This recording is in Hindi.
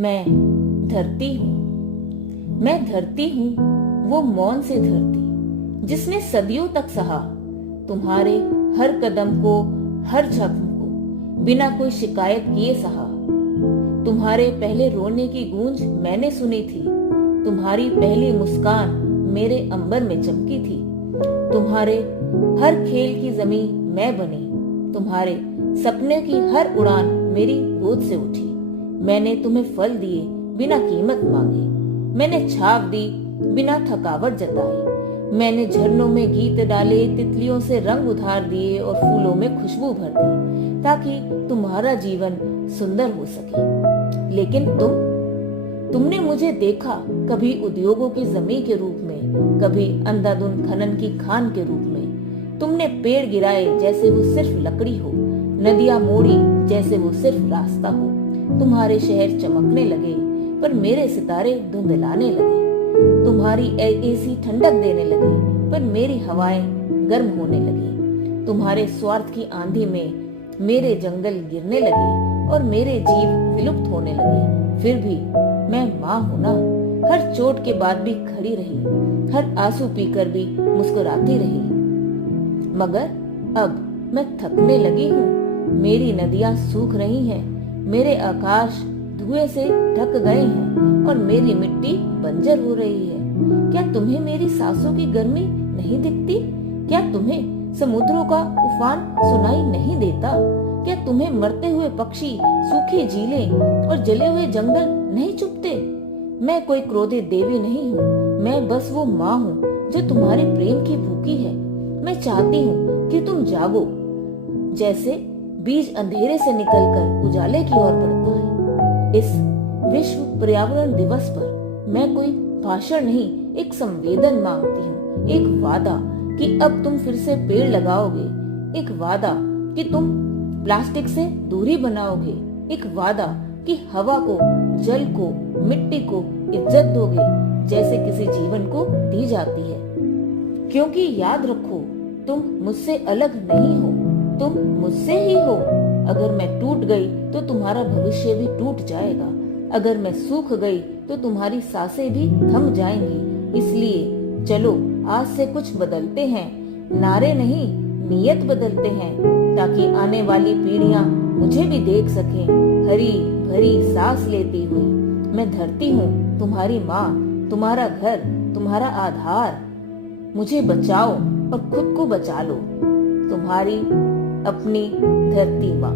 मैं धरती हूँ। मैं धरती हूँ, वो मौन से धरती जिसने सदियों तक सहा तुम्हारे हर कदम को, हर जख्म को बिना कोई शिकायत किए सहा। तुम्हारे पहले रोने की गूंज मैंने सुनी थी, तुम्हारी पहली मुस्कान मेरे अंबर में चमकी थी। तुम्हारे हर खेल की जमीन मैं बनी, तुम्हारे सपने की हर उड़ान मेरी गोद से उठी। मैंने तुम्हें फल दिए बिना कीमत मांगे, मैंने छाप दी बिना थकावट जताए। मैंने झरनों में गीत डाले, तितलियों से रंग उधार दिए और फूलों में खुशबू भर दी, ताकि तुम्हारा जीवन सुंदर हो सके। लेकिन तुमने मुझे देखा, कभी उद्योगों की जमीन के रूप में, कभी अंधाधुंध खनन की खान के रूप में। तुमने पेड़ गिराए जैसे वो सिर्फ लकड़ी हो, नदियां मोड़ी जैसे वो सिर्फ रास्ता हो। तुम्हारे शहर चमकने लगे पर मेरे सितारे धुंधलाने लगे। तुम्हारी एसी ठंडक देने लगी पर मेरी हवाएं गर्म होने लगी। तुम्हारे स्वार्थ की आंधी में मेरे जंगल गिरने लगे और मेरे जीव विलुप्त होने लगे। फिर भी मैं माँ हूं ना, हर चोट के बाद भी खड़ी रही, हर आंसू पीकर भी मुस्कुराती रही। मगर अब मैं थकने लगी हूँ, मेरी नदियां सूख रही हैं, मेरे आकाश धुएं से ढक गए हैं और मेरी मिट्टी बंजर हो रही है। क्या तुम्हें मेरी सांसों की गर्मी नहीं दिखती? क्या तुम्हें समुद्रों का उफान सुनाई नहीं देता? क्या तुम्हें मरते हुए पक्षी, सूखी झीलें और जले हुए जंगल नहीं चुभते? मैं कोई क्रोधित देवी नहीं हूँ, मैं बस वो माँ हूँ जो तुम्हारे प्रेम की भूखी है। मैं चाहती हूँ कि तुम जागो, जैसे बीज अंधेरे से निकलकर उजाले की ओर बढ़ता है। इस विश्व पर्यावरण दिवस पर मैं कोई भाषण नहीं, एक संवेदन मांगती हूँ, एक वादा कि अब तुम फिर से पेड़ लगाओगे, एक वादा कि तुम प्लास्टिक से दूरी बनाओगे, एक वादा कि हवा को, जल को, मिट्टी को इज्जत दोगे जैसे किसी जीवन को दी जाती है। क्योंकि याद रखो, तुम मुझसे अलग नहीं हो, तुम मुझसे ही हो। अगर मैं टूट गई तो तुम्हारा भविष्य भी टूट जाएगा, अगर मैं सूख गई तो तुम्हारी सांसें भी थम जाएंगी। इसलिए चलो आज से कुछ बदलते हैं, नारे नहीं नियत बदलते हैं, ताकि आने वाली पीढ़ियां मुझे भी देख सकें, हरी भरी सांस लेती हुई। मैं धरती हूँ, तुम्हारी माँ, तुम्हारा घर, तुम्हारा आधार। मुझे बचाओ और खुद को बचा लो, तुम्हारी अपनी धरती माँ।